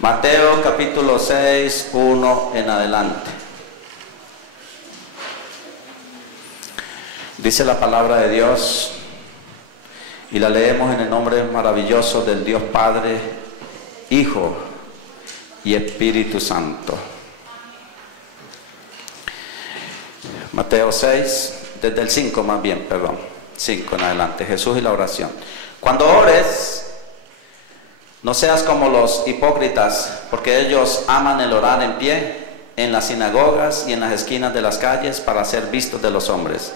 Mateo capítulo 6, 1 en adelante. Dice la palabra de Dios y la leemos en el nombre maravilloso del Dios Padre, Hijo y Espíritu Santo. Mateo 6, desde el 5 más bien, perdón, 5 en adelante. Jesús y la oración. Cuando ores, no seas como los hipócritas, porque ellos aman el orar en pie, en las sinagogas y en las esquinas de las calles para ser vistos de los hombres.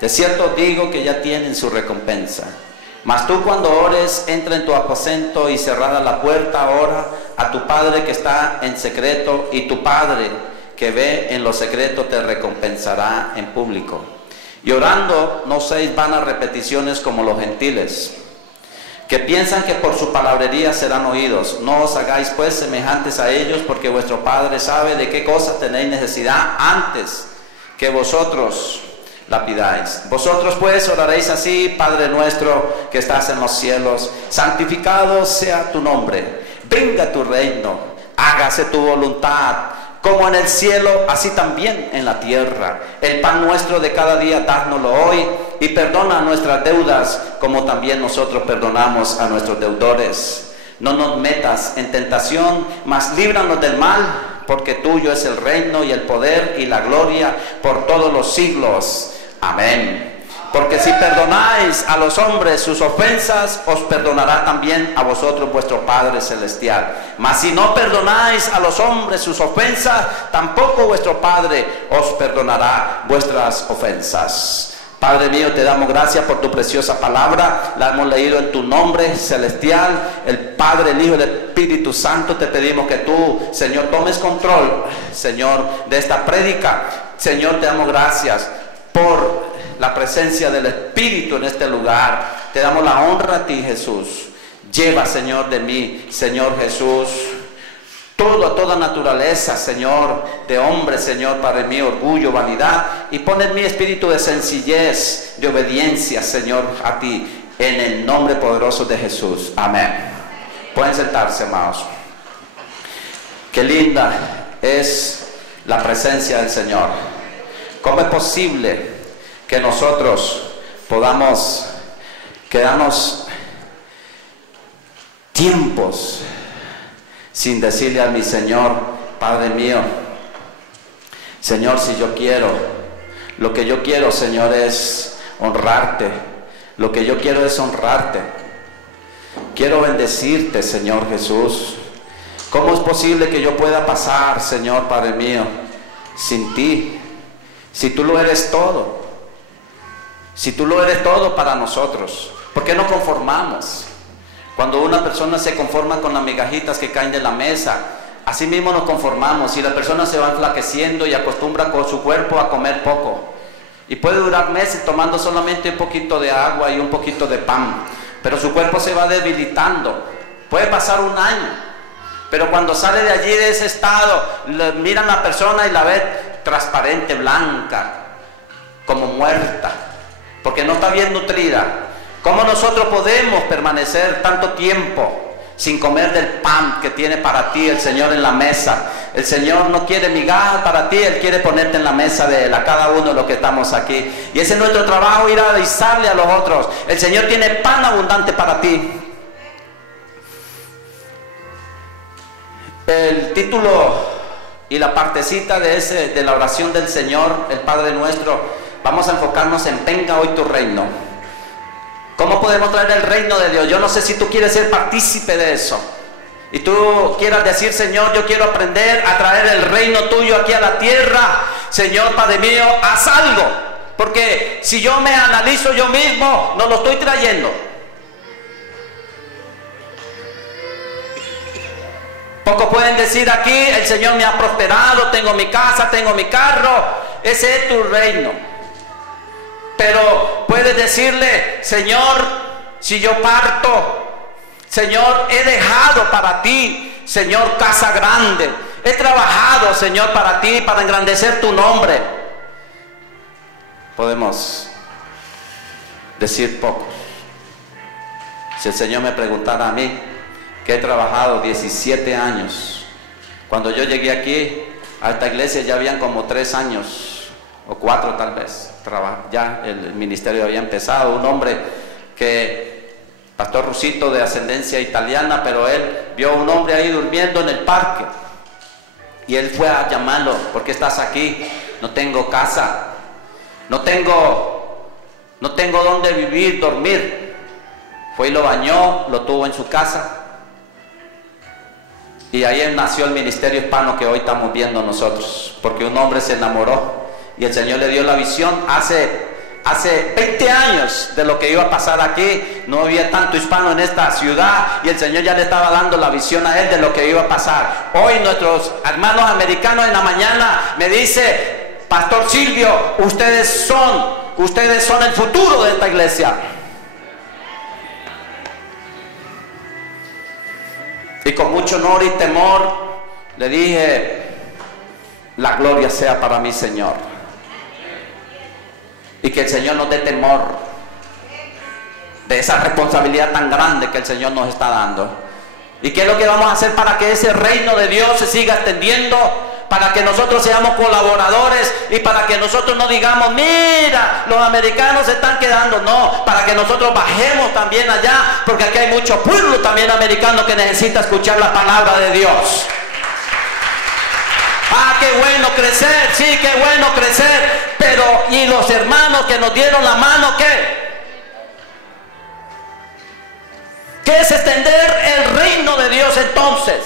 De cierto digo que ya tienen su recompensa. Mas tú cuando ores, entra en tu aposento y cerrada la puerta, ora a tu Padre que está en secreto, y tu Padre que ve en lo secreto te recompensará en público. Y orando, no seáis vanas repeticiones como los gentiles, que piensan que por su palabrería serán oídos. No os hagáis pues semejantes a ellos, porque vuestro Padre sabe de qué cosa tenéis necesidad antes que vosotros la pidáis. Vosotros pues oraréis así: Padre nuestro que estás en los cielos, santificado sea tu nombre, venga tu reino, hágase tu voluntad, como en el cielo, así también en la tierra. El pan nuestro de cada día, dádnoslo hoy, y perdona nuestras deudas, como también nosotros perdonamos a nuestros deudores. No nos metas en tentación, mas líbranos del mal, porque tuyo es el reino y el poder y la gloria por todos los siglos. Amén. Porque si perdonáis a los hombres sus ofensas, os perdonará también a vosotros vuestro Padre Celestial. Mas si no perdonáis a los hombres sus ofensas, tampoco vuestro Padre os perdonará vuestras ofensas. Padre mío, te damos gracias por tu preciosa palabra. La hemos leído en tu nombre celestial, el Padre, el Hijo y el Espíritu Santo. Te pedimos que tú, Señor, tomes control, Señor, de esta prédica. Señor, te damos gracias por la presencia del Espíritu en este lugar. Te damos la honra a ti, Jesús. Lleva, Señor, de mí, Señor Jesús, toda naturaleza, Señor, de hombre, Señor, Padre mío, orgullo, vanidad, y pon en mi espíritu de sencillez, de obediencia, Señor, a ti, en el nombre poderoso de Jesús. Amén. Pueden sentarse, amados. Qué linda es la presencia del Señor. ¿Cómo es posible que nosotros podamos quedarnos tiempos sin decirle a mi Señor: Padre mío, Señor, si yo quiero, lo que yo quiero, Señor, es honrarte, lo que yo quiero es honrarte, quiero bendecirte, Señor Jesús? ¿Cómo es posible que yo pueda pasar, Señor, Padre mío, sin ti, si tú lo eres todo? Si tú lo eres todo para nosotros, ¿por qué no conformamos? Cuando una persona se conforma con las migajitas que caen de la mesa, así mismo nos conformamos, y la persona se va enflaqueciendo y acostumbra con su cuerpo a comer poco, y puede durar meses tomando solamente un poquito de agua y un poquito de pan, pero su cuerpo se va debilitando. Puede pasar un año, pero cuando sale de allí, de ese estado, miran a la persona y la ve transparente, blanca, como muerta, porque no está bien nutrida. ¿Cómo nosotros podemos permanecer tanto tiempo sin comer del pan que tiene para ti el Señor en la mesa? El Señor no quiere migajas para ti, Él quiere ponerte en la mesa de Él, a cada uno de los que estamos aquí. Y ese es nuestro trabajo, ir a avisarle a los otros: el Señor tiene pan abundante para ti. El título y la partecita de la oración del Señor, el Padre nuestro, vamos a enfocarnos en: venga hoy tu reino. ¿Cómo podemos traer el reino de Dios? Yo no sé si tú quieres ser partícipe de eso, y tú quieras decir: Señor, yo quiero aprender a traer el reino tuyo aquí a la tierra. Señor, Padre mío, haz algo, porque si yo me analizo yo mismo, no lo estoy trayendo. Pocos pueden decir aquí: el Señor me ha prosperado, tengo mi casa, tengo mi carro. Ese es tu reino. Pero puedes decirle: Señor, si yo parto, Señor, he dejado para ti, Señor, casa grande. He trabajado, Señor, para ti, para engrandecer tu nombre. Podemos decir pocos. Si el Señor me preguntara a mí, que he trabajado 17 años. Cuando yo llegué aquí a esta iglesia ya habían como 3 años o 4 tal vez. Ya el ministerio había empezado. Un hombre que, pastor Rusito, de ascendencia italiana, pero él vio a un hombre ahí durmiendo en el parque y él fue a llamarlo. ¿Por qué estás aquí? No tengo casa, no tengo dónde vivir, dormir. Fue y lo bañó, lo tuvo en su casa, y ahí nació el ministerio hispano que hoy estamos viendo nosotros, porque un hombre se enamoró y el Señor le dio la visión hace 20 años de lo que iba a pasar aquí. No había tanto hispano en esta ciudad y el Señor ya le estaba dando la visión a él de lo que iba a pasar. Hoy nuestros hermanos americanos en la mañana me dice: Pastor Silvio, ustedes son el futuro de esta iglesia. Y con mucho honor y temor le dije: la gloria sea para mi Señor. Y que el Señor nos dé temor de esa responsabilidad tan grande que el Señor nos está dando. ¿Y qué es lo que vamos a hacer para que ese reino de Dios se siga extendiendo? Para que nosotros seamos colaboradores y para que nosotros no digamos: mira, los americanos se están quedando. No, para que nosotros bajemos también allá, porque aquí hay mucho pueblo también americano que necesita escuchar la palabra de Dios. Ah, qué bueno crecer, sí, qué bueno crecer, pero ¿y los hermanos que nos dieron la mano qué? ¿Qué es extender el reino de Dios entonces?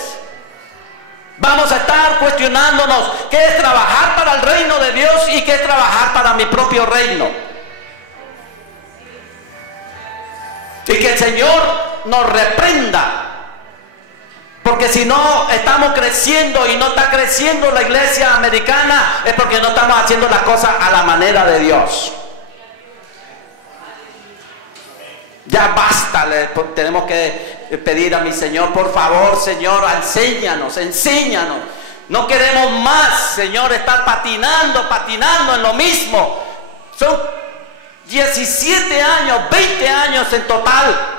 Vamos a estar cuestionándonos qué es trabajar para el reino de Dios y qué es trabajar para mi propio reino. Y que el Señor nos reprenda, porque si no estamos creciendo y no está creciendo la iglesia americana, es porque no estamos haciendo las cosas a la manera de Dios. Ya basta, tenemos que pedir a mi Señor: por favor, Señor, enséñanos. No queremos más, Señor, estar patinando en lo mismo. Son 17 años, 20 años en total.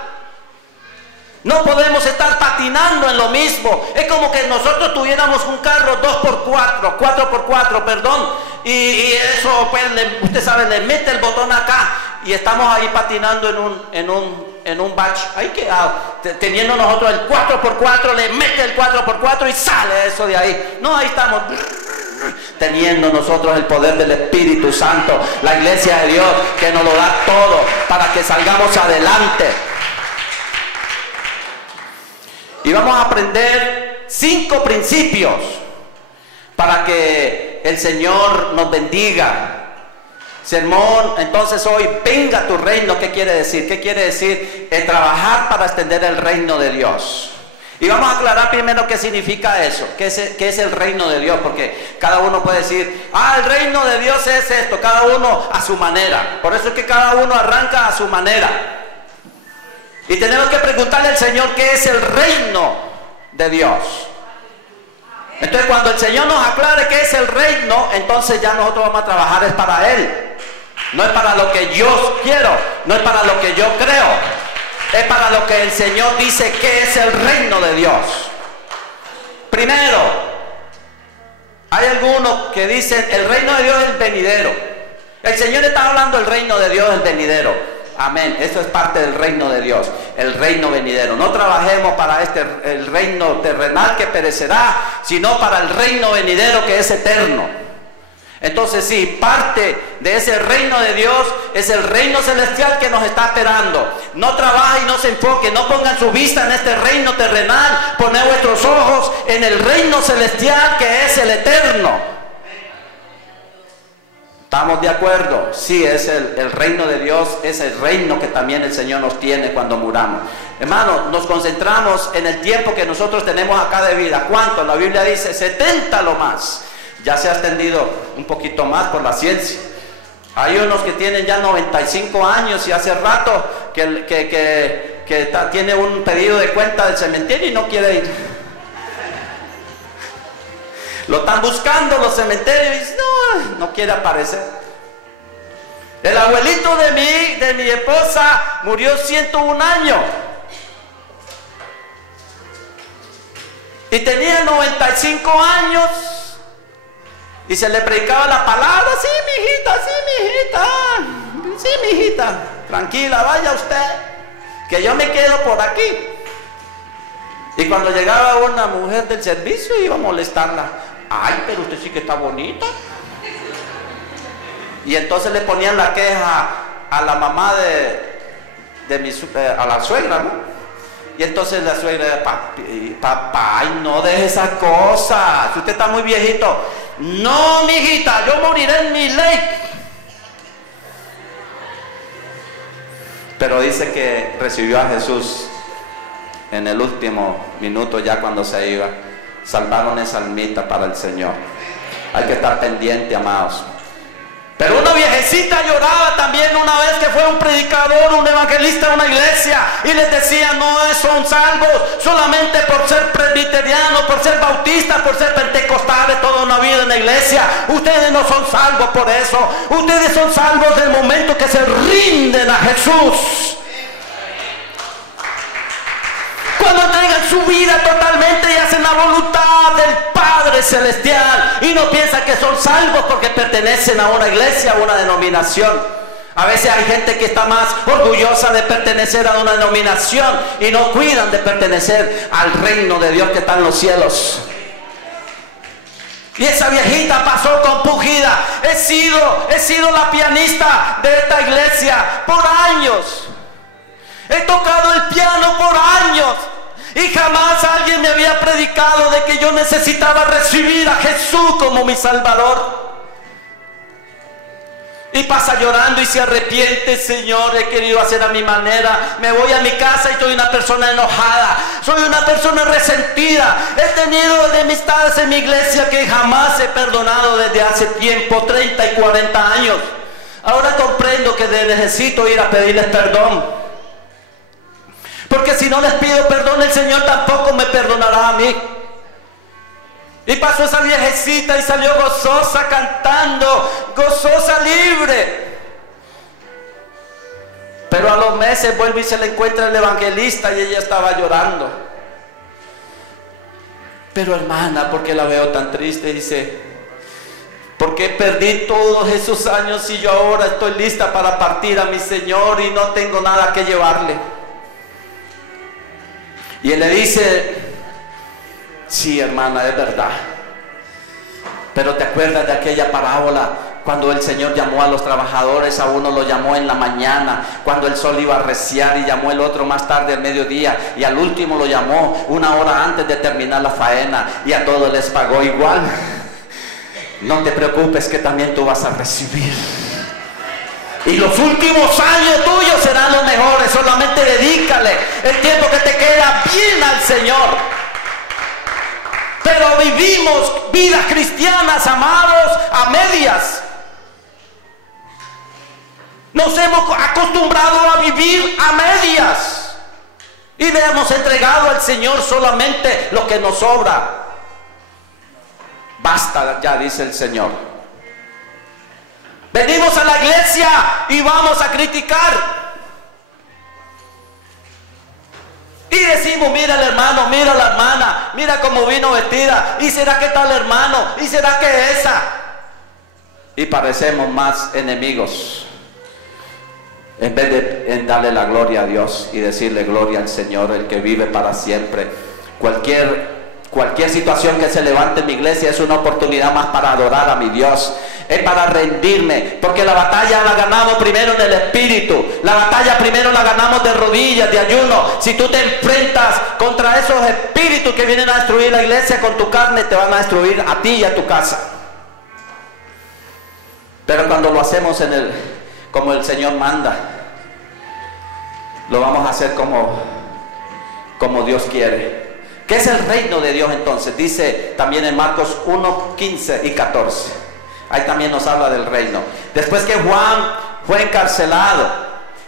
No podemos estar patinando en lo mismo. Es como que nosotros tuviéramos un carro 4x4, perdón, y eso, pues, usted sabe, le mete el botón acá y estamos ahí patinando en un batch, ahí quedado, teniendo nosotros el 4x4, le mete el 4x4 y sale eso de ahí. No, ahí estamos teniendo nosotros el poder del Espíritu Santo, la iglesia de Dios que nos lo da todo para que salgamos adelante. Y vamos a aprender 5 principios para que el Señor nos bendiga. Sermón, entonces hoy: venga tu reino. ¿Qué quiere decir? ¿Qué quiere decir? Trabajar para extender el reino de Dios. Y vamos a aclarar primero qué significa eso, qué es el reino de Dios, porque cada uno puede decir: el reino de Dios es esto, cada uno a su manera. Por eso es que cada uno arranca a su manera. Y tenemos que preguntarle al Señor qué es el reino de Dios. Entonces, cuando el Señor nos aclare qué es el reino, entonces ya nosotros vamos a trabajar es para Él. No es para lo que yo quiero, no es para lo que yo creo, es para lo que el Señor dice que es el reino de Dios. Primero, hay algunos que dicen: el reino de Dios es el venidero. El Señor está hablando del reino de Dios, el venidero. Amén, eso es parte del reino de Dios, el reino venidero. No trabajemos para el reino terrenal que perecerá, sino para el reino venidero que es eterno. Entonces sí, parte de ese reino de Dios es el reino celestial que nos está esperando. No trabaje y no se enfoque, no pongan su vista en este reino terrenal, poned vuestros ojos en el reino celestial que es el eterno. ¿Estamos de acuerdo? Sí, es el reino de Dios, es el reino que también el Señor nos tiene cuando muramos. Hermanos, nos concentramos en el tiempo que nosotros tenemos acá de vida. ¿Cuánto? La Biblia dice 70 lo más. Ya se ha extendido un poquito más por la ciencia. Hay unos que tienen ya 95 años y hace rato que tiene un pedido de cuenta del cementerio y no quiere ir. Lo están buscando los cementerios y dicen: no quiere aparecer. El abuelito de mi esposa murió 101 años. Y tenía 95 años. Y se le predicaba la palabra. Sí, mijita. Tranquila, vaya usted, que yo me quedo por aquí. Y cuando llegaba una mujer del servicio, iba a molestarla. Ay, pero usted sí que está bonita. Y entonces le ponían la queja a la mamá a la suegra, ¿no? Y entonces la suegra, papá, ay, no deje esa cosa, si usted está muy viejito. No, mijita, yo moriré en mi ley. Pero dice que recibió a Jesús en el último minuto, ya cuando se iba. Salvaron esa almita para el Señor. Hay que estar pendiente, amados. Pero una viejecita lloraba también una vez que fue un predicador, un evangelista a una iglesia, y les decía: no son salvos solamente por ser presbiterianos, por ser bautistas, por ser pentecostales toda una vida en la iglesia. Ustedes no son salvos por eso. Ustedes son salvos del momento que se rinden a Jesús. Cuando entregan su vida totalmente y hacen la voluntad del Padre Celestial, y no piensan que son salvos porque pertenecen a una iglesia, a una denominación. A veces hay gente que está más orgullosa de pertenecer a una denominación y no cuidan de pertenecer al reino de Dios que está en los cielos. Y esa viejita pasó compungida. He sido la pianista de esta iglesia por años. He tocado el piano por años y jamás alguien me había predicado de que yo necesitaba recibir a Jesús como mi Salvador. Y pasa llorando y se arrepiente: Señor, he querido hacer a mi manera. Me voy a mi casa y soy una persona enojada, soy una persona resentida. He tenido enemistades en mi iglesia que jamás he perdonado desde hace tiempo, 30 y 40 años. Ahora comprendo que necesito ir a pedirles perdón. Porque si no les pido perdón, el Señor tampoco me perdonará a mí. Y pasó esa viejecita y salió gozosa cantando, gozosa, libre. Pero a los meses vuelve y se le encuentra el evangelista y ella estaba llorando. Pero hermana, ¿por qué la veo tan triste? Dice: porque perdí todos esos años y yo ahora estoy lista para partir a mi Señor y no tengo nada que llevarle. Y él le dice: sí, hermana, es verdad. Pero ¿te acuerdas de aquella parábola cuando el Señor llamó a los trabajadores? A uno lo llamó en la mañana, cuando el sol iba a arreciar, y llamó el otro más tarde al mediodía, y al último lo llamó una hora antes de terminar la faena, y a todos les pagó igual. No te preocupes, que también tú vas a recibir. Y los últimos años tuyos serán los mejores. Solamente dedícale el tiempo que te queda bien al Señor. Pero vivimos vidas cristianas, amados, a medias. Nos hemos acostumbrado a vivir a medias y le hemos entregado al Señor solamente lo que nos sobra. Basta ya, dice el Señor. Venimos a la iglesia y vamos a criticar. Y decimos: mira el hermano, mira la hermana, mira cómo vino vestida, y será que tal hermano, y será que esa. Y parecemos más enemigos, en vez de darle la gloria a Dios y decirle: gloria al Señor, el que vive para siempre. Cualquier situación que se levante en mi iglesia es una oportunidad más para adorar a mi Dios. Es para rendirme, porque la batalla la ganamos primero en el espíritu. La batalla primero la ganamos de rodillas, de ayuno. Si tú te enfrentas contra esos espíritus que vienen a destruir la iglesia con tu carne, te van a destruir a ti y a tu casa. Pero cuando lo hacemos como el Señor manda, lo vamos a hacer como Dios quiere. ¿Qué es el reino de Dios entonces? Dice también en Marcos 1, 15 y 14. Ahí también nos habla del reino. Después que Juan fue encarcelado,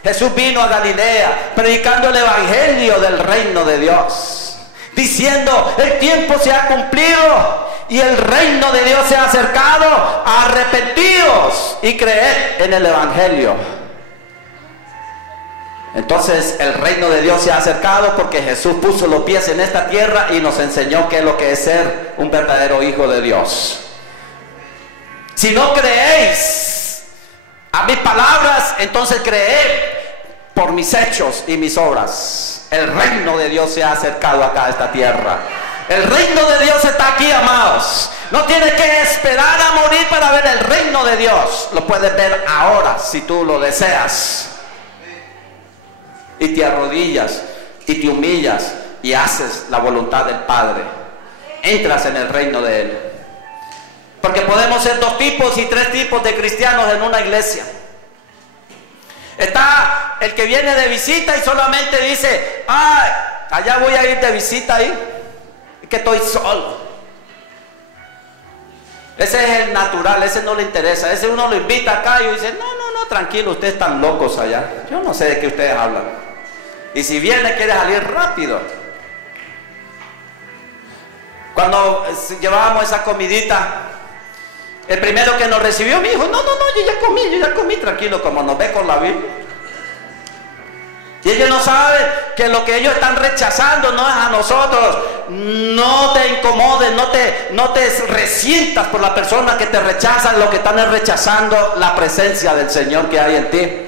Jesús vino a Galilea predicando el evangelio del reino de Dios, diciendo: el tiempo se ha cumplido y el reino de Dios se ha acercado. Arrepentidos y creed en el evangelio. Entonces el reino de Dios se ha acercado porque Jesús puso los pies en esta tierra y nos enseñó qué es lo que es ser un verdadero hijo de Dios. Si no creéis a mis palabras, entonces creed por mis hechos y mis obras. El reino de Dios se ha acercado acá a esta tierra. El reino de Dios está aquí, amados. No tienes que esperar a morir para ver el reino de Dios. Lo puedes ver ahora si tú lo deseas. Y te arrodillas y te humillas y haces la voluntad del Padre. Entras en el reino de Él. Porque podemos ser 2 tipos y 3 tipos de cristianos en una iglesia. Está el que viene de visita y solamente dice: ay, allá voy a ir de visita ahí, que estoy solo. Ese es el natural, ese no le interesa. Ese uno lo invita acá y dice: no, tranquilo, ustedes están locos allá. Yo no sé de qué ustedes hablan. Y si viene quiere salir rápido. Cuando llevábamos esa comidita, el primero que nos recibió me dijo: no, yo ya comí, tranquilo, como nos ve con la Biblia. Y ellos no saben que lo que ellos están rechazando no es a nosotros. No te incomodes, no te resientas por la persona que te rechaza. Lo que están es rechazando la presencia del Señor que hay en ti.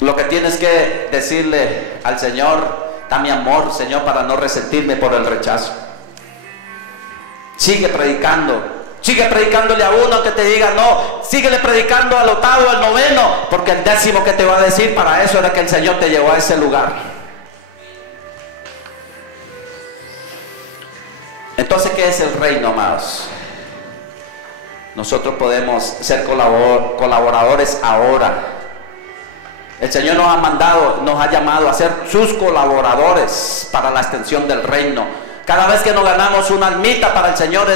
Lo que tienes que decirle al Señor: dame amor, Señor, para no resentirme por el rechazo. Sigue predicando. Sigue predicándole a uno que te diga no. Síguele predicando al 8º, al 9º, porque el 10º que te va a decir: para eso era que el Señor te llevó a ese lugar. Entonces, ¿qué es el reino, amados? Nosotros podemos ser colaboradores ahora. El Señor nos ha llamado a ser sus colaboradores para la extensión del reino. Cada vez que nos ganamos una almita para el Señor,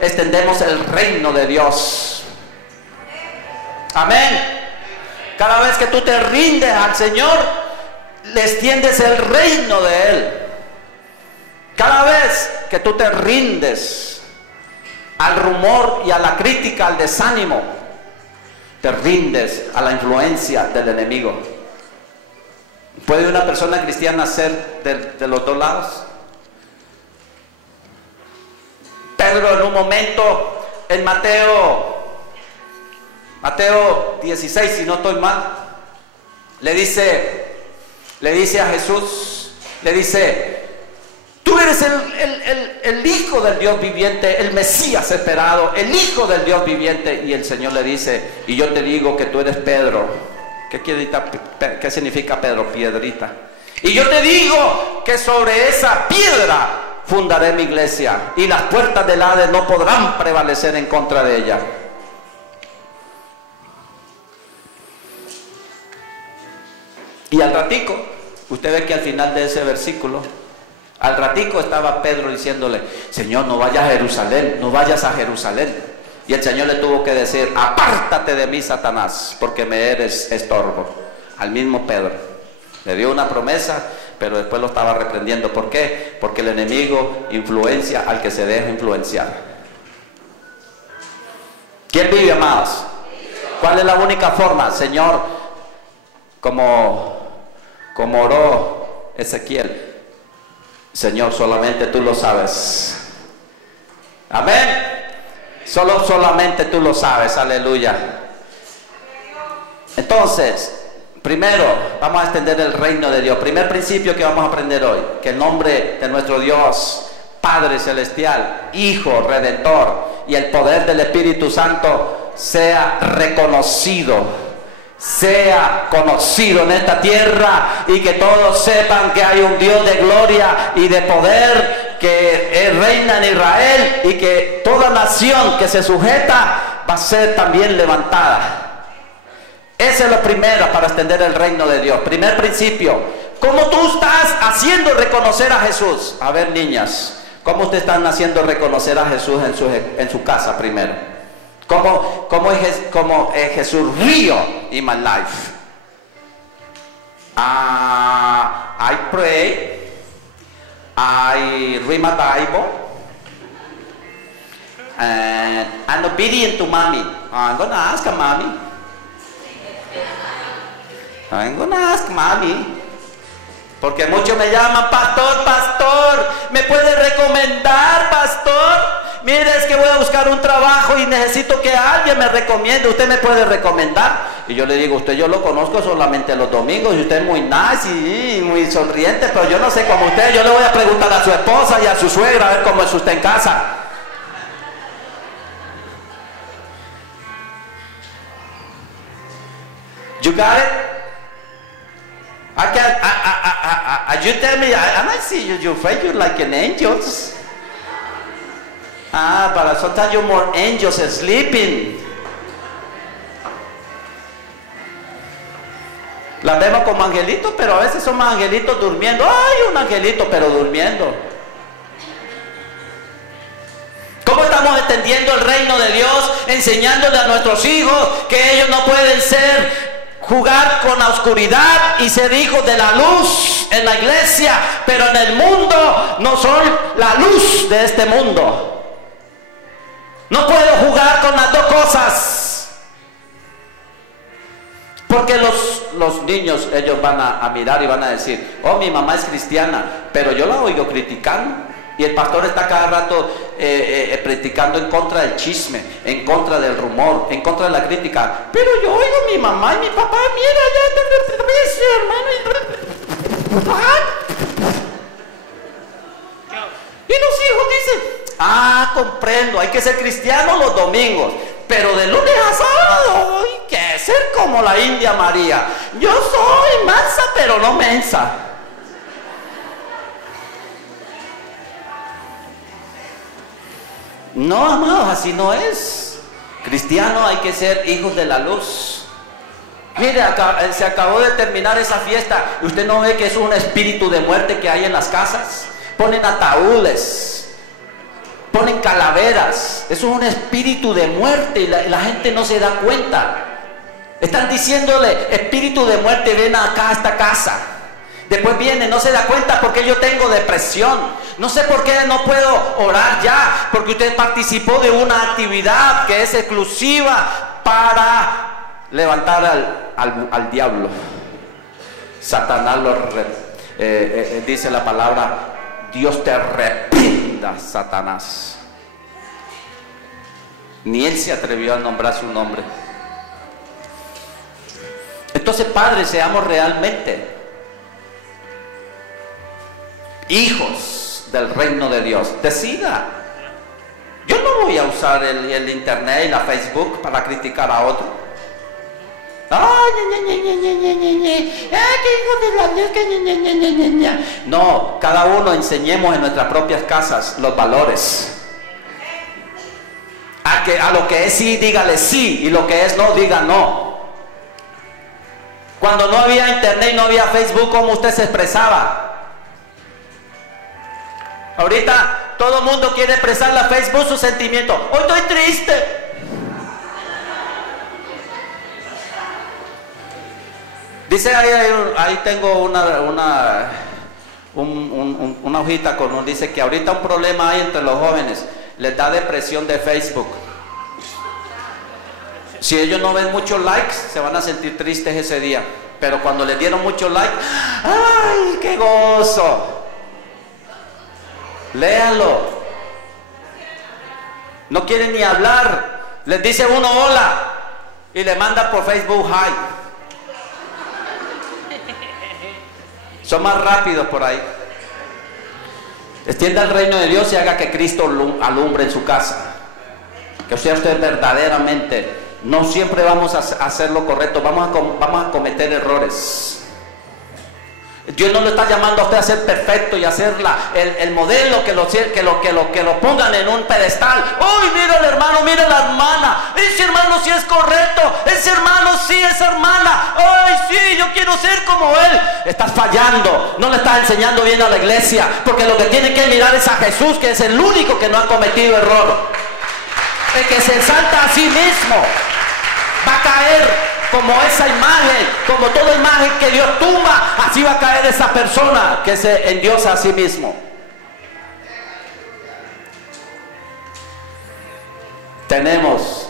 extendemos el reino de Dios. Amén. Cada vez que tú te rindes al Señor, le extiendes el reino de Él. Cada vez que tú te rindes al rumor y a la crítica, al desánimo, te rindes a la influencia del enemigo. ¿Puede una persona cristiana ser de los 2 lados? Pedro en un momento, en Mateo 16, si no estoy mal, le dice a Jesús, le dice: tú eres el Hijo del Dios viviente, el Mesías esperado, el Hijo del Dios viviente. Y el Señor le dice: y yo te digo que tú eres Pedro. ¿Qué significa Pedro? Piedrita. Y yo te digo que sobre esa piedra fundaré mi iglesia, y las puertas del Hades no podrán prevalecer en contra de ella. Y al ratico, usted ve que al final de ese versículo, al ratico estaba Pedro diciéndole: Señor, no vayas a Jerusalén, no vayas a Jerusalén. Y el Señor le tuvo que decir: apártate de mí, Satanás, porque me eres estorbo. Al mismo Pedro le dio una promesa, pero después lo estaba reprendiendo. ¿Por qué? Porque el enemigo influencia al que se deja influenciar. ¿Quién vive, amados? ¿Cuál es la única forma? Señor, como oró Ezequiel: Señor, solamente tú lo sabes. Amén. Solamente tú lo sabes. Aleluya. Entonces, primero, vamos a extender el reino de Dios. Primer principio que vamos a aprender hoy: que el nombre de nuestro Dios, Padre Celestial, Hijo Redentor y el poder del Espíritu Santo sea reconocido, sea conocido en esta tierra, y que todos sepan que hay un Dios de gloria y de poder que reina en Israel, y que toda nación que se sujeta va a ser también levantada. Esa es la primera para extender el reino de Dios. Primer principio: ¿cómo tú estás haciendo reconocer a Jesús? A ver, niñas, ¿cómo ustedes están haciendo reconocer a Jesús en su casa primero? ¿Cómo es Jesús real in my life? I pray, I read my Bible, and I'm obedient to mommy. I'm going to ask her, mommy, I'm gonna ask mommy. Porque muchos me llaman, pastor, pastor, ¿me puede recomendar, pastor? Mire, es que voy a buscar un trabajo y necesito que alguien me recomiende. ¿Usted me puede recomendar? Y yo le digo, usted yo lo conozco solamente los domingos y usted es muy nice y muy sonriente, pero yo no sé cómo usted. Yo le voy a preguntar a su esposa y a su suegra a ver cómo es usted en casa. You got it? You tell me, I see you, your face, you're like an angel. But sometimes you're more angels and sleeping. Las vemos como angelitos, pero a veces somos angelitos durmiendo. Ay, un angelito, pero durmiendo. ¿Cómo estamos extendiendo el reino de Dios? Enseñándole a nuestros hijos que ellos no pueden jugar con la oscuridad y ser hijos de la luz en la iglesia, pero en el mundo no son la luz de este mundo. No puedo jugar con las dos cosas, porque los niños, ellos van a mirar y van a decir, oh, mi mamá es cristiana, pero yo la oigo criticando. Y el pastor está cada rato predicando en contra del chisme, en contra del rumor, en contra de la crítica. Pero yo oigo a mi mamá y mi papá, mira, ya hermano. Y los hijos dicen, comprendo, hay que ser cristiano los domingos, pero de lunes a sábado hay que ser como la India María. Yo soy mansa, pero no mensa. No, amados, así no es. Cristiano hay que ser hijos de la luz. Mire, se acabó de terminar esa fiesta y usted no ve que es un espíritu de muerte que hay en las casas. Ponen ataúdes, ponen calaveras. Eso es un espíritu de muerte y la gente no se da cuenta. Están diciéndole, espíritu de muerte, ven acá a esta casa. Después viene, no se da cuenta porque yo tengo depresión. No sé por qué no puedo orar ya, porque usted participó de una actividad que es exclusiva para levantar al diablo. Satanás dice la palabra, Dios te reprenda, Satanás. Ni él se atrevió a nombrar su nombre. Entonces, padres, seamos realmente hijos del reino de Dios. Decida. Yo no voy a usar el internet y la Facebook para criticar a otro. No, cada uno enseñemos en nuestras propias casas los valores. A lo que es sí, dígale sí, y lo que es no, diga no. Cuando no había internet y no había Facebook, ¿cómo usted se expresaba? Ahorita todo el mundo quiere expresar en Facebook sus sentimientos. Hoy estoy triste. Dice ahí tengo una hojita dice que ahorita un problema hay entre los jóvenes, les da depresión de Facebook. Si ellos no ven muchos likes, se van a sentir tristes ese día. Pero cuando les dieron muchos likes, ¡ay, qué gozo! Léalo. No quieren ni hablar. Les dice uno hola y le manda por Facebook hi. Son más rápidos por ahí. Extienda el reino de Dios y haga que Cristo alumbre en su casa. Que sea usted verdaderamente. No siempre vamos a hacer lo correcto. Vamos a cometer errores. Dios no lo está llamando a usted a ser perfecto y a ser el modelo que lo pongan en un pedestal. ¡Uy, mira el hermano, mira la hermana! Ese hermano sí es correcto, ese hermano sí es hermana. ¡Ay, sí, yo quiero ser como él! Estás fallando, no le estás enseñando bien a la iglesia, porque lo que tiene que mirar es a Jesús, que es el único que no ha cometido error. El que se exalta a sí mismo va a caer como esa imagen, como toda imagen que Dios tumba, así va a caer esa persona que se endiosa a sí mismo. Tenemos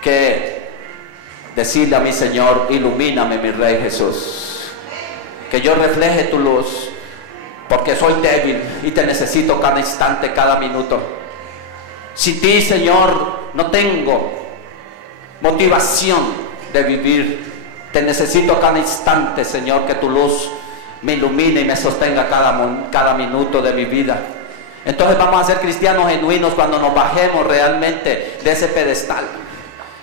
que decirle a mi Señor, ilumíname, mi Rey Jesús, que yo refleje tu luz, porque soy débil y te necesito cada instante, cada minuto. Sin ti, Señor, no tengo motivación de vivir. Te necesito cada instante, Señor, que tu luz me ilumine y me sostenga cada minuto de mi vida. Entonces vamos a ser cristianos genuinos cuando nos bajemos realmente de ese pedestal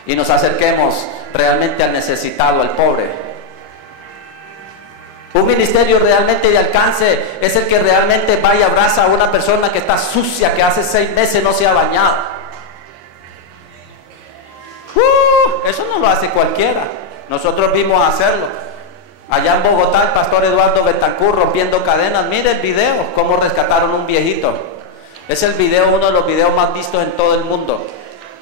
y nos acerquemos realmente al necesitado, al pobre. Un ministerio realmente de alcance es el que realmente va y abraza a una persona que está sucia, que hace 6 meses no se ha bañado. Eso no lo hace cualquiera. Nosotros vimos hacerlo. Allá en Bogotá, el pastor Eduardo Betancur rompiendo cadenas. Mire el video, cómo rescataron un viejito. Es el video, uno de los videos más vistos en todo el mundo.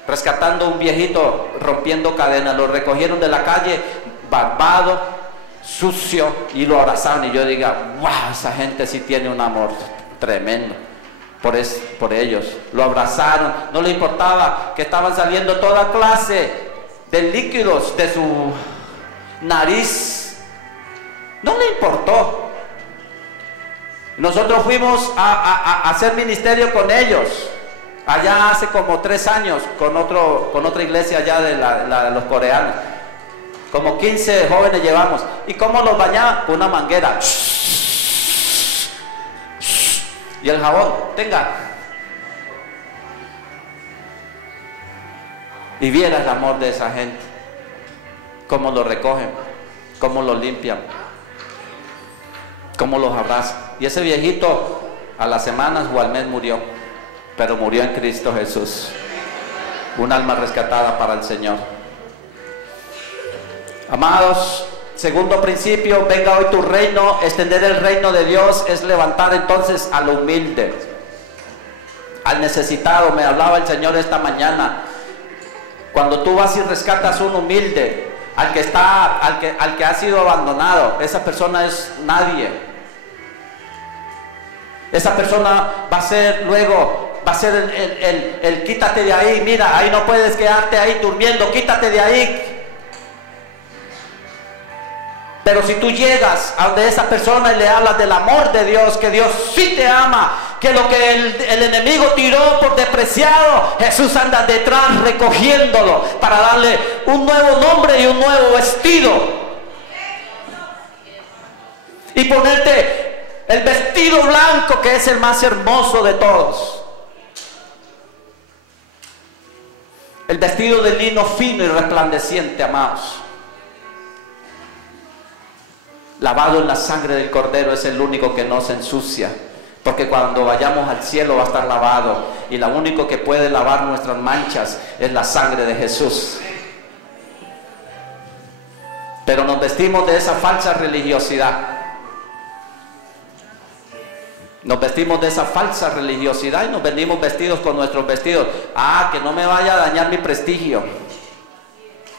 Rescatando un viejito rompiendo cadenas. Lo recogieron de la calle, barbado, sucio, y lo abrazaron. Y yo diga, wow, esa gente sí tiene un amor tremendo por ellos. Lo abrazaron, no le importaba que estaban saliendo toda clase de líquidos de su nariz. No le importó. Nosotros fuimos a hacer ministerio con ellos allá hace como 3 años con otra iglesia allá de los coreanos. Como 15 jóvenes llevamos. ¿Y cómo los bañaban? Con una manguera. Y el jabón, tenga. Y viera el amor de esa gente, cómo lo recogen, cómo lo limpian, cómo los abrazan. Y ese viejito a las semanas o al mes murió, pero murió en Cristo Jesús. Un alma rescatada para el Señor. Amados, segundo principio, venga hoy tu reino. Extender el reino de Dios es levantar entonces al humilde, al necesitado. Me hablaba el Señor esta mañana. Cuando tú vas y rescatas un humilde, al que ha sido abandonado, esa persona es nadie. Esa persona va a ser el quítate de ahí, mira, ahí no puedes quedarte ahí durmiendo, quítate de ahí. Pero si tú llegas a donde esa persona y le hablas del amor de Dios, que Dios sí te ama, que lo que el enemigo tiró por despreciado, Jesús anda detrás recogiéndolo para darle un nuevo nombre y un nuevo vestido. Y ponerte el vestido blanco, que es el más hermoso de todos. El vestido de lino fino y resplandeciente, amados. Lavado en la sangre del Cordero, es el único que no se ensucia, porque cuando vayamos al cielo va a estar lavado, y lo único que puede lavar nuestras manchas es la sangre de Jesús. Pero nos vestimos de esa falsa religiosidad. Nos vestimos de esa falsa religiosidad y nos venimos vestidos con nuestros vestidos. Que no me vaya a dañar mi prestigio,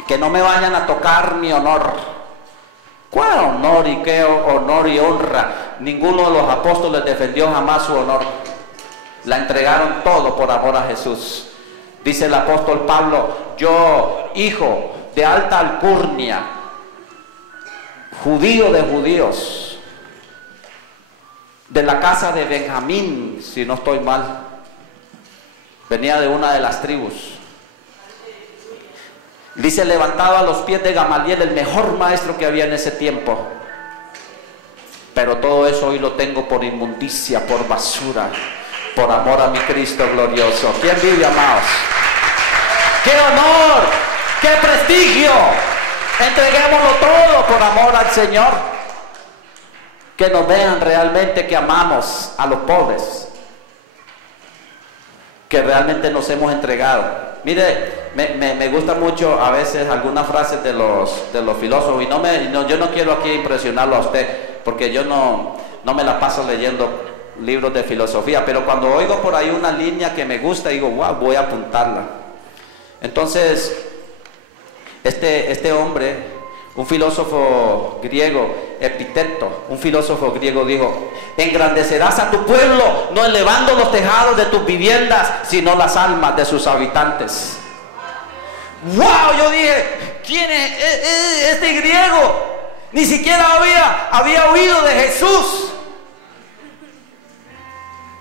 que no me vayan a tocar mi honor. ¿Cuál honor y qué honor y honra? Ninguno de los apóstoles defendió jamás su honor. La entregaron todo por amor a Jesús. Dice el apóstol Pablo, yo, hijo de alta alcurnia, judío de judíos, de la casa de Benjamín, si no estoy mal, venía de una de las tribus. Dice, levantado a los pies de Gamaliel, el mejor maestro que había en ese tiempo. Pero todo eso hoy lo tengo por inmundicia, por basura, por amor a mi Cristo glorioso. ¿Quién vive, amados? ¡Qué honor! ¡Qué prestigio! Entreguémoslo todo por amor al Señor. Que nos vean realmente que amamos a los pobres, que realmente nos hemos entregado. Mire, me gusta mucho a veces algunas frases de los filósofos, y yo no quiero aquí impresionarlo a usted, porque yo no me la paso leyendo libros de filosofía, pero cuando oigo por ahí una línea que me gusta, digo, wow, voy a apuntarla. Entonces, este hombre, un filósofo griego, Epicteto, un filósofo griego, dijo, engrandecerás a tu pueblo, no elevando los tejados de tus viviendas, sino las almas de sus habitantes. ¡Wow! Yo dije, ¿quién es este griego? Ni siquiera había oído de Jesús.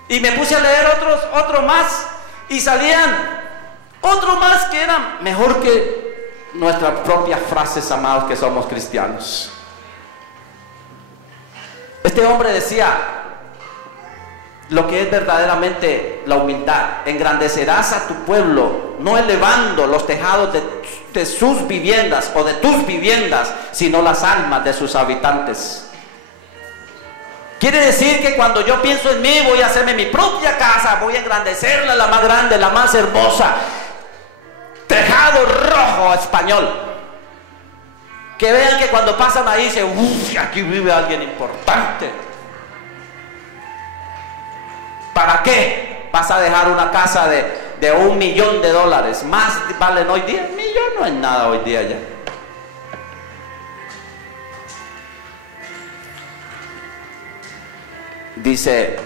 Y me puse a leer otros más, y salían otros más que eran mejor que nuestras propias frases, amados, que somos cristianos. Este hombre decía lo que es verdaderamente la humildad: engrandecerás a tu pueblo, no elevando los tejados de sus viviendas o de tus viviendas, sino las almas de sus habitantes. Quiere decir que cuando yo pienso en mí, voy a hacerme mi propia casa, voy a engrandecerla, la más grande, la más hermosa, tejado rojo español, que vean que cuando pasan ahí dicen, uff, aquí vive alguien importante. ¿Para qué vas a dejar una casa de $1 millón? Más valen hoy día. $1 millón no es nada hoy día ya. Dice,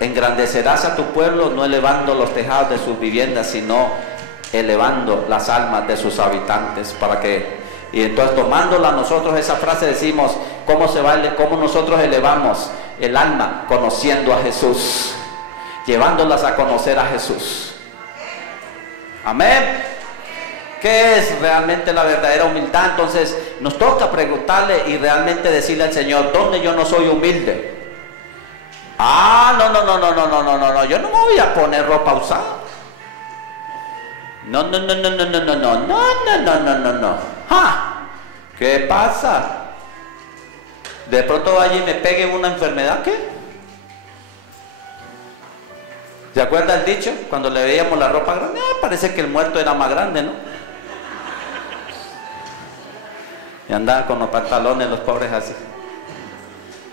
engrandecerás a tu pueblo, no elevando los tejados de sus viviendas, sino elevando las almas de sus habitantes. Para que, y entonces tomándola nosotros esa frase decimos, ¿cómo nosotros elevamos el alma? Conociendo a Jesús, llevándolas a conocer a Jesús. Amén. ¿Qué es realmente la verdadera humildad? Entonces nos toca preguntarle y realmente decirle al Señor, ¿dónde yo no soy humilde? No, yo no me voy a poner ropa usada. No. ¿Qué pasa? De pronto vaya y me pegue una enfermedad, ¿qué? ¿Se acuerda el dicho? Cuando le veíamos la ropa grande, parece que el muerto era más grande, ¿no? Y andaban con los pantalones los pobres así.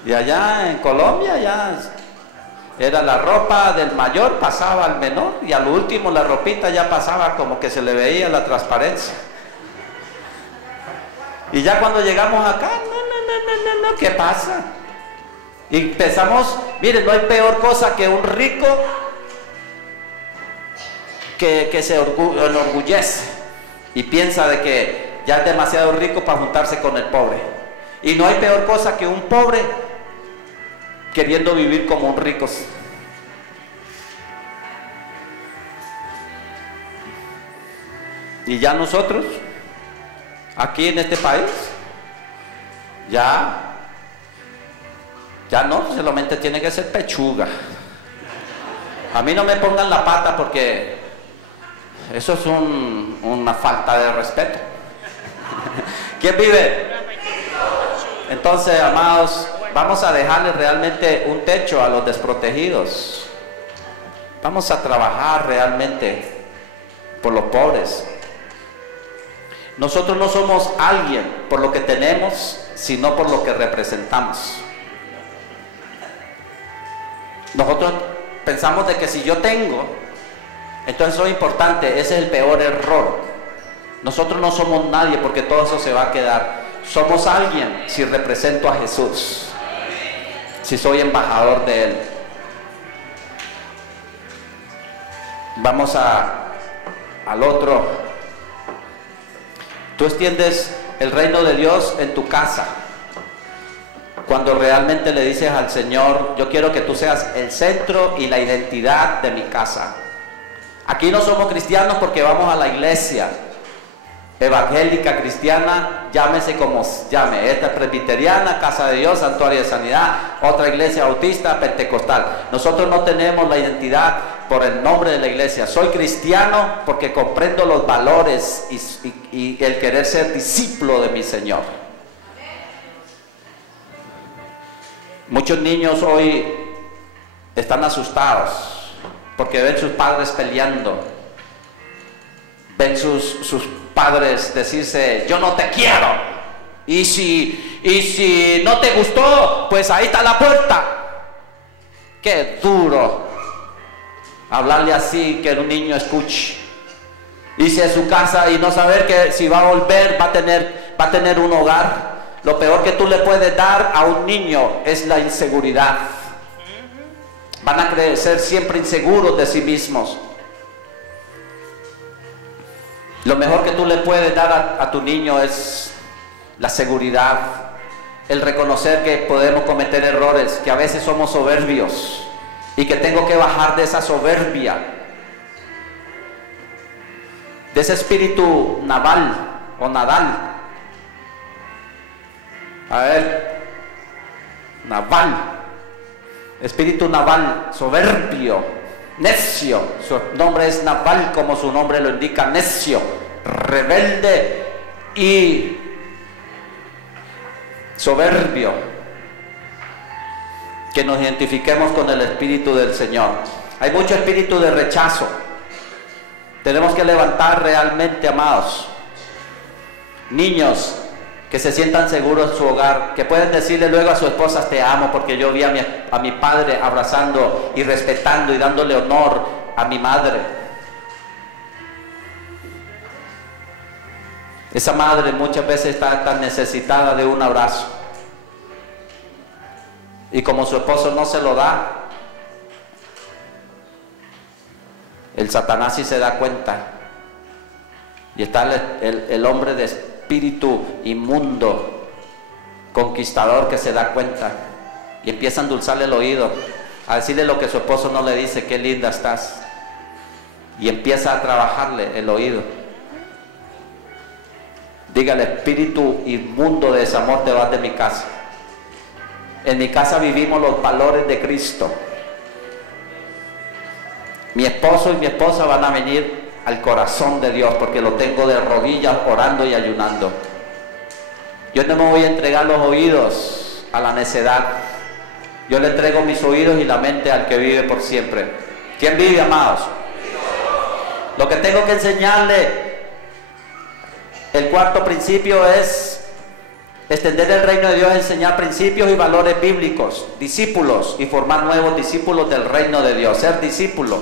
Y allá en Colombia ya era la ropa del mayor, pasaba al menor, y al último la ropita ya pasaba como que se le veía la transparencia. Y ya cuando llegamos acá, no, ¿qué pasa? Y empezamos, miren, no hay peor cosa que un rico que se enorgullece y piensa de que ya es demasiado rico para juntarse con el pobre. Y no hay peor cosa que un pobre queriendo vivir como un rico. Y ya nosotros, aquí en este país, ya no, solamente tiene que ser pechuga. A mí no me pongan la pata porque eso es una falta de respeto. ¿Quién vive? Entonces, amados, vamos a dejarle realmente un techo a los desprotegidos. Vamos a trabajar realmente por los pobres. Nosotros no somos alguien por lo que tenemos, sino por lo que representamos. Nosotros pensamos de que si yo tengo, entonces soy importante. Ese es el peor error. Nosotros no somos nadie porque todo eso se va a quedar. Somos alguien si represento a Jesús, si soy embajador de Él. Vamos al otro. Tú extiendes el reino de Dios en tu casa cuando realmente le dices al Señor, yo quiero que tú seas el centro y la identidad de mi casa. Aquí no somos cristianos porque vamos a la iglesia evangélica, cristiana, llámese como llame. Esta es presbiteriana, Casa de Dios, Santuario de Sanidad, otra iglesia bautista, pentecostal. Nosotros no tenemos la identidad por el nombre de la iglesia. Soy cristiano porque comprendo los valores y el querer ser discípulo de mi Señor. Muchos niños hoy están asustados porque ven sus padres peleando, ven sus padres decirse, yo no te quiero, y si no te gustó, pues ahí está la puerta. Qué duro hablarle así, que un niño escuche, irse a su casa y no saber que si va a volver va a tener un hogar. Lo peor que tú le puedes dar a un niño es la inseguridad. Van a crecer siempre inseguros de sí mismos. Lo mejor que tú le puedes dar a tu niño es la seguridad, el reconocer que podemos cometer errores, que a veces somos soberbios y que tengo que bajar de esa soberbia, de ese espíritu naval o nadal. A ver, naval, espíritu naval, soberbio, necio. Su nombre es Nabal, como su nombre lo indica, necio, rebelde y soberbio. Que nos identifiquemos con el espíritu del Señor. Hay mucho espíritu de rechazo. Tenemos que levantar realmente, amados, niños que se sientan seguros en su hogar, que pueden decirle luego a su esposa: te amo porque yo vi a mi padre abrazando y respetando y dándole honor a mi madre. Esa madre muchas veces está tan necesitada de un abrazo, y como su esposo no se lo da, el Satanás sí se da cuenta, y está el hombre de espíritu inmundo, conquistador, que se da cuenta y empieza a endulzarle el oído, a decirle lo que su esposo no le dice: qué linda estás, y empieza a trabajarle el oído. Dígale: espíritu inmundo de desamor, te vas de mi casa. En mi casa vivimos los valores de Cristo. Mi esposo y mi esposa van a venir al corazón de Dios porque lo tengo de rodillas orando y ayunando. Yo no me voy a entregar los oídos a la necedad. Yo le entrego mis oídos y la mente al que vive por siempre. ¿Quién vive, amados? Lo que tengo que enseñarle, el cuarto principio, es extender el reino de Dios, enseñar principios y valores bíblicos, discípulos, y formar nuevos discípulos del reino de Dios, ser discípulos.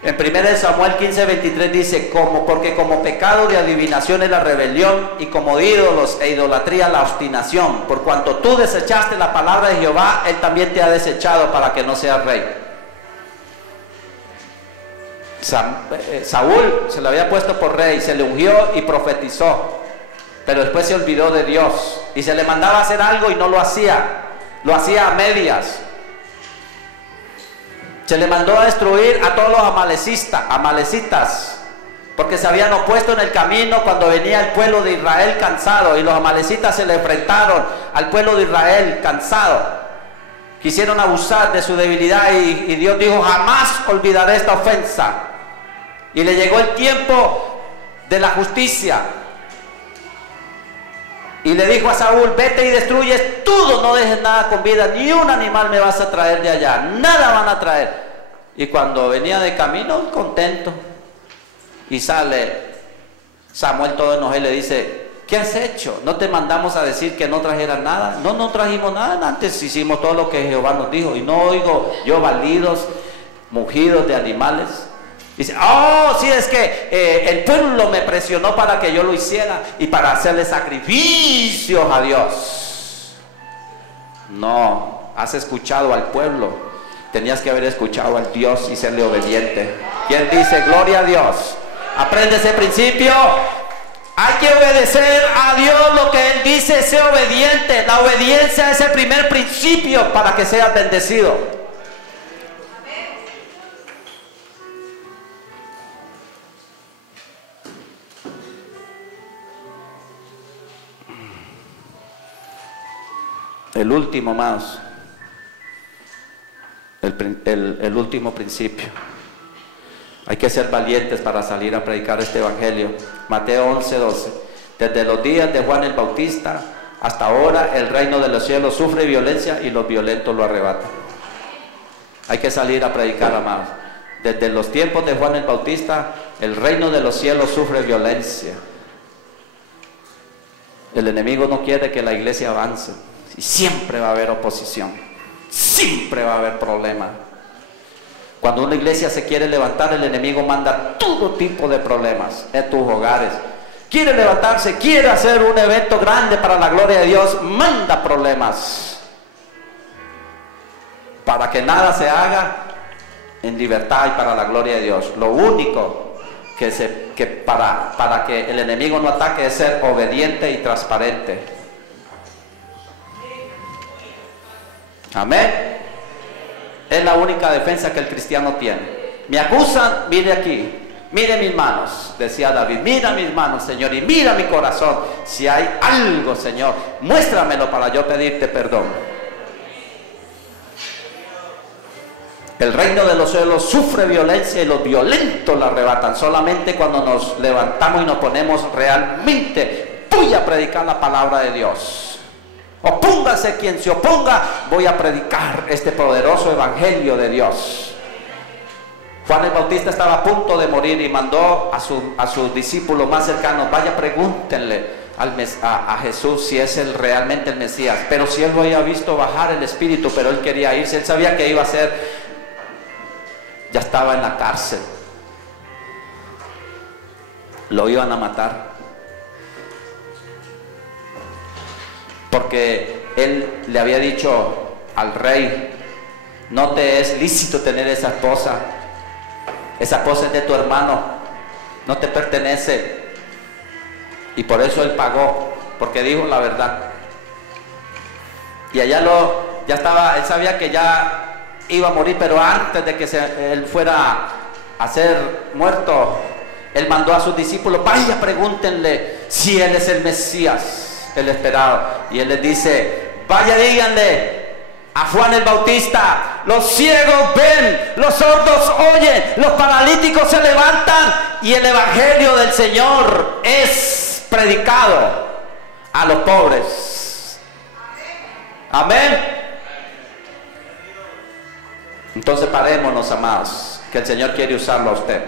En 1 Samuel 15:23 dice: porque como pecado de adivinación es la rebelión, y como ídolos e idolatría la obstinación. Por cuanto tú desechaste la palabra de Jehová, Él también te ha desechado para que no seas rey. Saúl se le había puesto por rey, se le ungió y profetizó, pero después se olvidó de Dios y se le mandaba a hacer algo y no lo hacía a medias. Se le mandó a destruir a todos los amalecitas, porque se habían opuesto en el camino cuando venía el pueblo de Israel cansado, y los amalecitas se le enfrentaron al pueblo de Israel cansado. Quisieron abusar de su debilidad, y Dios dijo: jamás olvidaré esta ofensa. Y le llegó el tiempo de la justicia, y le dijo a Saúl: vete y destruyes todo, no dejes nada con vida, ni un animal me vas a traer de allá, nada van a traer. Y cuando venía de camino, contento, y sale Samuel todo enojado y le dice: ¿qué has hecho? ¿No te mandamos a decir que no trajeras nada? No trajimos nada, antes hicimos todo lo que Jehová nos dijo, y no oigo yo balidos, mugidos de animales. Dice: oh, sí, es que el pueblo me presionó para que yo lo hiciera y para hacerle sacrificios a Dios. No, has escuchado al pueblo. Tenías que haber escuchado al Dios y serle obediente. ¿Quién dice gloria a Dios? Aprende ese principio. Hay que obedecer a Dios lo que Él dice, sé obediente. La obediencia es el primer principio para que seas bendecido. El último más, el último principio. Hay que ser valientes para salir a predicar este evangelio. Mateo 11:12. Desde los días de Juan el Bautista hasta ahora el reino de los cielos sufre violencia y los violentos lo arrebatan. Hay que salir a predicar, amados. Desde los tiempos de Juan el Bautista el reino de los cielos sufre violencia. El enemigo no quiere que la iglesia avance. Y siempre va a haber oposición, siempre va a haber problemas. Cuando una iglesia se quiere levantar, el enemigo manda todo tipo de problemas en tus hogares. Quiere levantarse, quiere hacer un evento grande para la gloria de Dios, manda problemas para que nada se haga en libertad y para la gloria de Dios. Lo único que para que el enemigo no ataque es ser obediente y transparente. Amén. Es la única defensa que el cristiano tiene. Me acusan, mire aquí, mire mis manos, decía David, mira mis manos, Señor, y mira mi corazón. Si hay algo, Señor, muéstramelo para yo pedirte perdón. El reino de los cielos sufre violencia y los violentos la arrebatan. Solamente cuando nos levantamos y nos ponemos realmente, voy a predicar la palabra de Dios. Opóngase quien se oponga, voy a predicar este poderoso evangelio de Dios. Juan el Bautista estaba a punto de morir y mandó a sus discípulos más cercanos, vaya, pregúntenle a Jesús si es realmente el Mesías. Pero si él lo había visto bajar el Espíritu, pero él quería irse, él sabía que iba a ser, ya estaba en la cárcel, lo iban a matar. Porque él le había dicho al rey, no te es lícito tener esa esposa es de tu hermano, no te pertenece. Y por eso él pagó, porque dijo la verdad. Y allá ya estaba, él sabía que ya iba a morir, pero antes de que él fuera a ser muerto, él mandó a sus discípulos, vaya, pregúntenle si él es el Mesías, el esperado. Y él les dice, vaya, díganle a Juan el Bautista, los ciegos ven, los sordos oyen, los paralíticos se levantan y el evangelio del Señor es predicado a los pobres. Amén. Entonces parémonos, amados, que el Señor quiere usarlo a usted.